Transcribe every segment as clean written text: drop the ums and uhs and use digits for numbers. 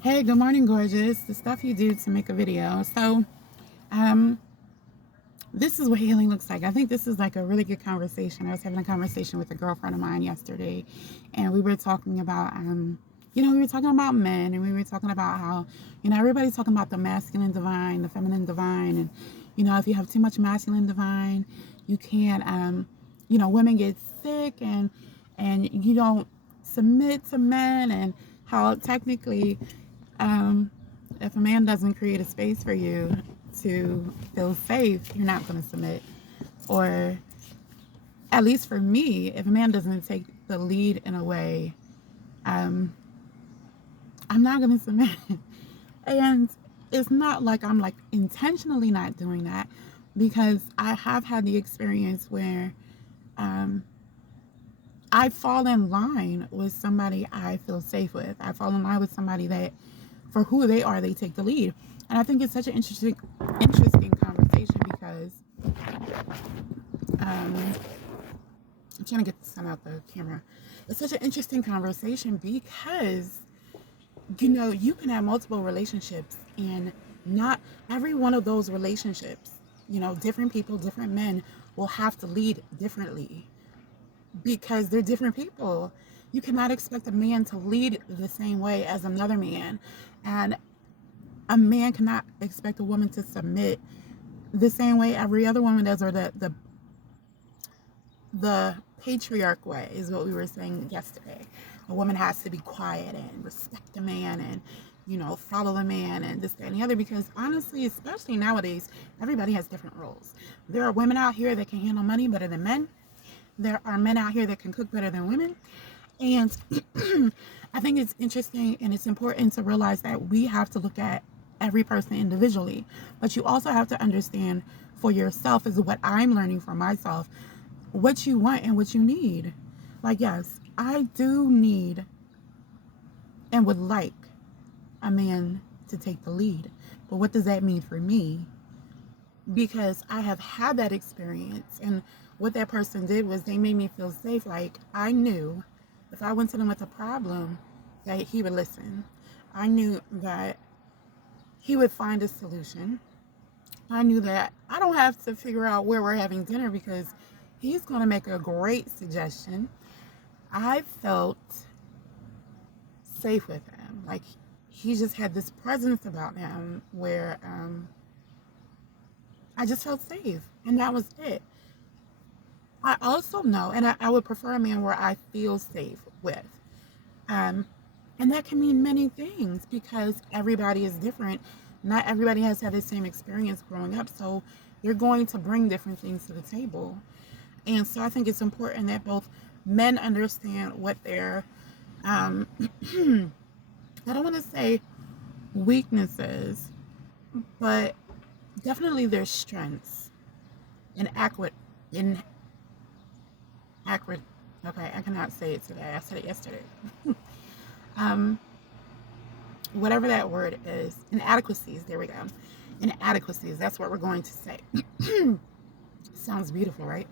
Hey, good morning, gorgeous. The stuff you do to make a video. Um, this is what healing looks like. I think this is like a really good conversation. I was having a conversation with a girlfriend of mine yesterday, and we were talking about, we were talking about men, and we were talking about how, everybody's talking about the masculine divine, the feminine divine, and, if you have too much masculine divine, you can't, women get sick, and you don't submit to men, and how technically um, if a man doesn't create a space for you to feel safe, you're not going to submit. Or at least for me, if a man doesn't take the lead in a way, um, I'm not going to submit. And it's not like I'm like intentionally not doing that, because I have had the experience where um, I fall in line with somebody I feel safe with. I fall in line with somebody that, for who they are, they take the lead. And I think it's such an interesting conversation because I'm trying to get the sun out the camera. It's such an interesting conversation because you can have multiple relationships, and not every one of those relationships, different people, different men will have to lead differently because they're different people. You cannot expect a man to lead the same way as another man, and a man cannot expect a woman to submit the same way every other woman does, or the patriarch way is what we were saying yesterday. A woman has to be quiet and respect the man, and follow the man, and this, that, and the other, because honestly, especially nowadays, everybody has different roles. There are women out here that can handle money better than men. There are men out here that can cook better than women. And I think it's interesting and it's important to realize that we have to look at every person individually, but you also have to understand for yourself, is what I'm learning for myself, what you want and what you need. Like, yes, I do need and would like a man to take the lead, but what does that mean for me? Because I have had that experience, and what that person did was they made me feel safe. Like, I knew if I went to them with a problem, that he would listen. I knew that he would find a solution. I knew that I don't have to figure out where we're having dinner because he's going to make a great suggestion. I felt safe with him. Like, he just had this presence about him where I just felt safe, and that was it. I also know, and I would prefer a man where I feel safe with. Um, and that can mean many things because everybody is different. Not everybody has had the same experience growing up, so they're going to bring different things to the table. And so I think it's important that both men understand what their, I don't want to say weaknesses, but definitely their strengths and in accurate. Okay, I cannot say it today. I said it yesterday. um, Whatever that word is, inadequacies. There we go. Inadequacies. That's what we're going to say. Sounds beautiful, right?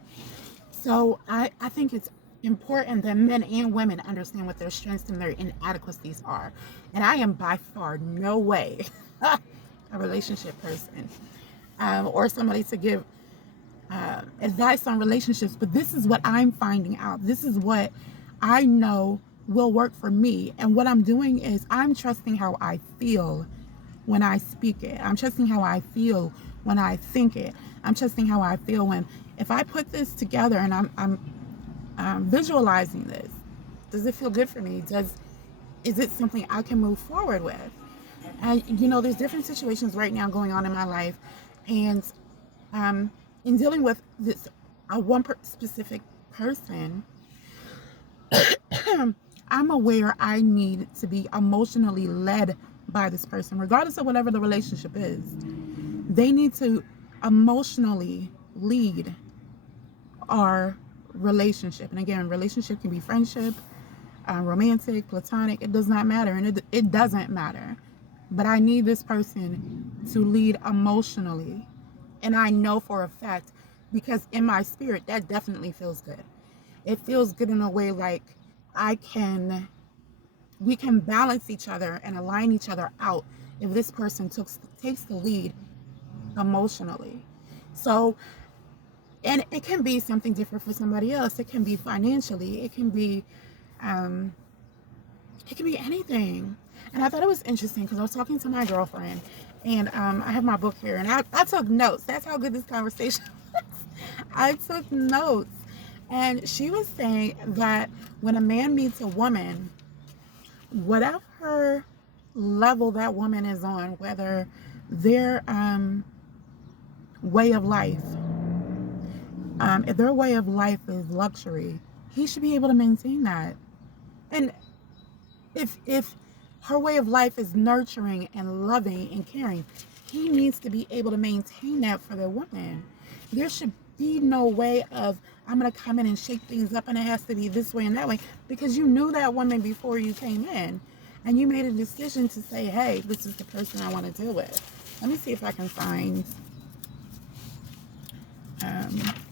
So I think it's important that men and women understand what their strengths and their inadequacies are. And I am by far no way a relationship person, or somebody to give advice on relationships, but this is what I'm finding out. This is what I know will work for me. And what I'm doing is I'm trusting how I feel when I speak it. I'm trusting how I feel when I think it. I'm trusting how I feel when, if I put this together and I'm visualizing this, does it feel good for me? Is it something I can move forward with? And there's different situations right now going on in my life, and in dealing with this specific person, I'm aware I need to be emotionally led by this person, regardless of whatever the relationship is. They need to emotionally lead our relationship. And again, relationship can be friendship, romantic, platonic. It does not matter, and it doesn't matter. But I need this person to lead emotionally. And I know for a fact, because in my spirit, that definitely feels good. It feels good in a way like I can we can balance each other and align each other out if this person takes the lead emotionally. So, and it can be something different for somebody else. It can be financially. Um, it can be anything. And I thought it was interesting because I was talking to my girlfriend, and I have my book here, and I took notes. That's how good this conversation was. I took notes, and she was saying that when a man meets a woman, whatever level that woman is on, whether their way of life, if their way of life is luxury, he should be able to maintain that. And if her way of life is nurturing and loving and caring, he needs to be able to maintain that for the woman. There should be no way of, I'm going to come in and shake things up and it has to be this way and that way, because you knew that woman before you came in and you made a decision to say, hey, this is the person I want to deal with. Let me see if I can find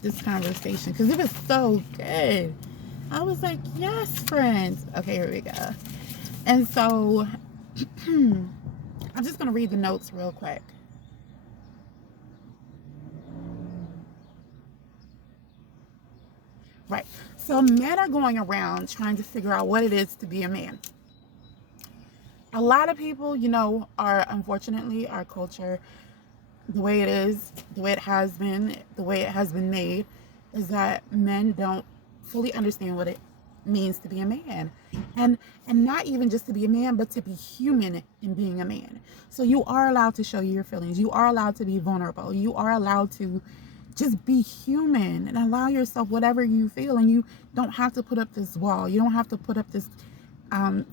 this conversation, because it was so good. I was like, yes, friends. Okay, here we go. And so I'm just going to read the notes real quick. Right. So men are going around trying to figure out what it is to be a man. A lot of people, are, unfortunately, our culture, the way it is, the way it has been made, is that men don't fully understand what it means to be a man. And not even just to be a man, but to be human in being a man. So you are allowed to show your feelings. You are allowed to be vulnerable. You are allowed to just be human and allow yourself whatever you feel. And you don't have to put up this wall. You don't have to put up this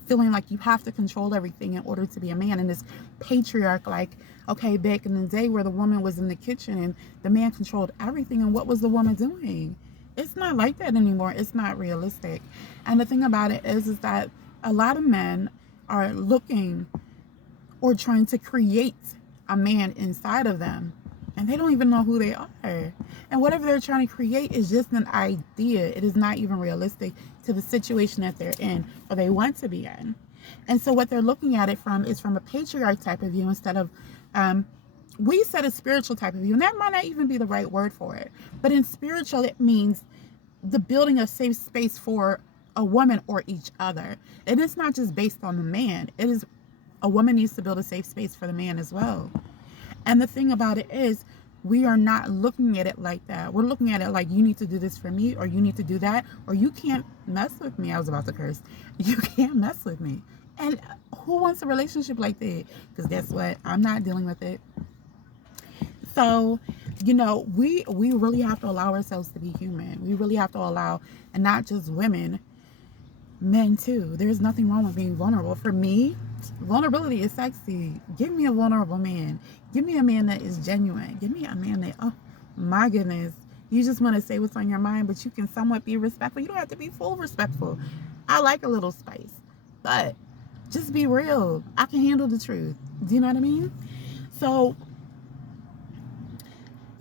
feeling like you have to control everything in order to be a man. And this patriarch, like, okay, back in the day where the woman was in the kitchen and the man controlled everything, and what was the woman doing? It's not like that anymore. It's not realistic. And the thing about it is that a lot of men are looking or trying to create a man inside of them, and they don't even know who they are. And whatever they're trying to create is just an idea. It is not even realistic to the situation that they're in or they want to be in. And so what they're looking at it from is from a patriarch type of view instead of, we said a spiritual type of view, and that might not even be the right word for it. But in spiritual, it means the building a safe space for a woman or each other. And it's not just based on the man. It is, a woman needs to build a safe space for the man as well. And the thing about it is, we are not looking at it like that. We're looking at it like, you need to do this for me, or you need to do that, or you can't mess with me. I was about to curse. You can't mess with me. And who wants a relationship like that? Because guess what? I'm not dealing with it. So, we really have to allow ourselves to be human. We really have to allow, and not just women, men too. There's nothing wrong with being vulnerable. For me, vulnerability is sexy. Give me a vulnerable man. Give me a man that is genuine. Give me a man that, oh my goodness, you just want to say what's on your mind, but you can somewhat be respectful. You don't have to be full respectful. I like a little spice, but just be real. I can handle the truth. Do you know what I mean? So,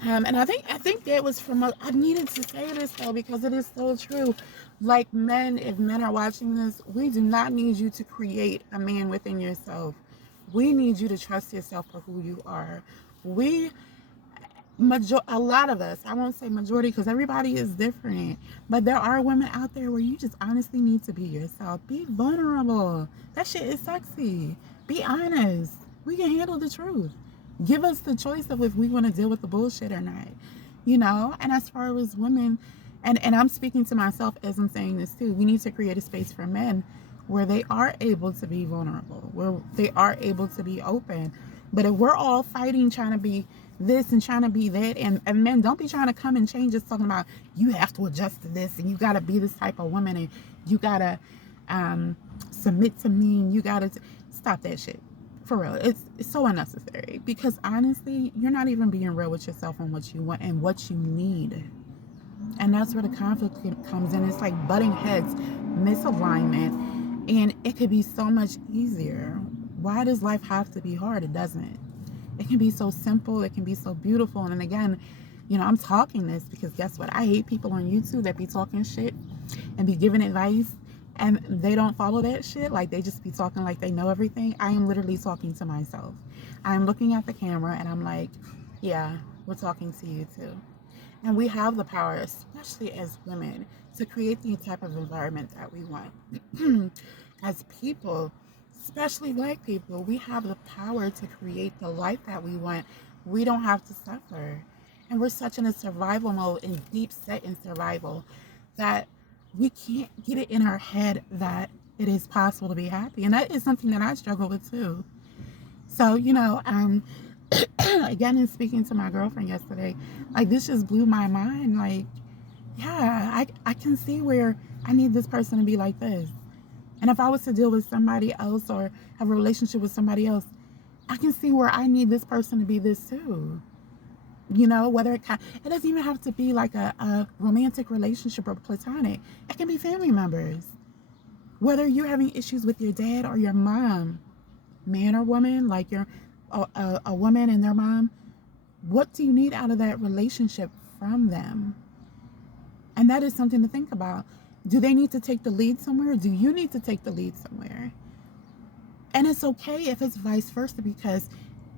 and I think that was I needed to say this though, because it is so true. Like, men, if men are watching this, we do not need you to create a man within yourself. We need you to trust yourself for who you are. A lot of us, I won't say majority because everybody is different, but there are women out there where you just honestly need to be yourself. Be vulnerable. That shit is sexy. Be honest. We can handle the truth. Give us the choice of if we want to deal with the bullshit or not. And as far as women, and I'm speaking to myself as I'm saying this too, we need to create a space for men where they are able to be vulnerable, where they are able to be open. But if we're all fighting, trying to be this and trying to be that, and men, don't be trying to come and change us, talking about you have to adjust to this and you got to be this type of woman and you got to submit to me and you got to stop that shit. For real, it's so unnecessary, because honestly, you're not even being real with yourself on what you want and what you need. And that's where the conflict comes in. It's like butting heads, misalignment, and it could be so much easier. Why does life have to be hard? It doesn't. It can be so simple. It can be so beautiful. And then again, I'm talking this because guess what? I hate people on YouTube that be talking shit and be giving advice and they don't follow that shit, like they just be talking like they know everything, I am literally talking to myself. I'm looking at the camera and I'm like, yeah, we're talking to you too. And we have the power, especially as women, to create the type of environment that we want. As people, especially Black people, we have the power to create the life that we want. We don't have to suffer. And we're such in a survival mode and deep set in survival that we can't get it in our head that it is possible to be happy. And that is something that I struggle with too. So, again, in speaking to my girlfriend yesterday, like this just blew my mind. Like, yeah, I can see where I need this person to be like this. And if I was to deal with somebody else or have a relationship with somebody else, I can see where I need this person to be this too. Whether it doesn't even have to be like a romantic relationship or platonic. It can be family members. Whether you're having issues with your dad or your mom, man or woman, like you're a woman and their mom, what do you need out of that relationship from them? And that is something to think about. Do they need to take the lead somewhere? Or do you need to take the lead somewhere? And it's okay if it's vice versa, because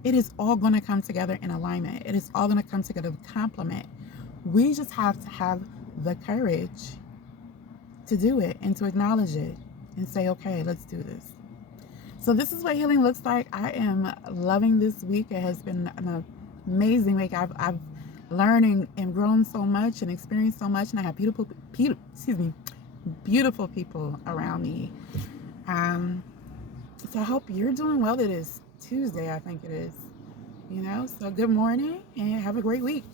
it is all going to come together in alignment. It is all going to come together with complement. We just have to have the courage to do it and to acknowledge it and say, okay, let's do this. So this is what healing looks like. I am loving this week. It has been an amazing week. I've learned and grown so much and experienced so much, and I have beautiful people around me. So I hope you're doing well. It is Tuesday, I think it is. So good morning and have a great week.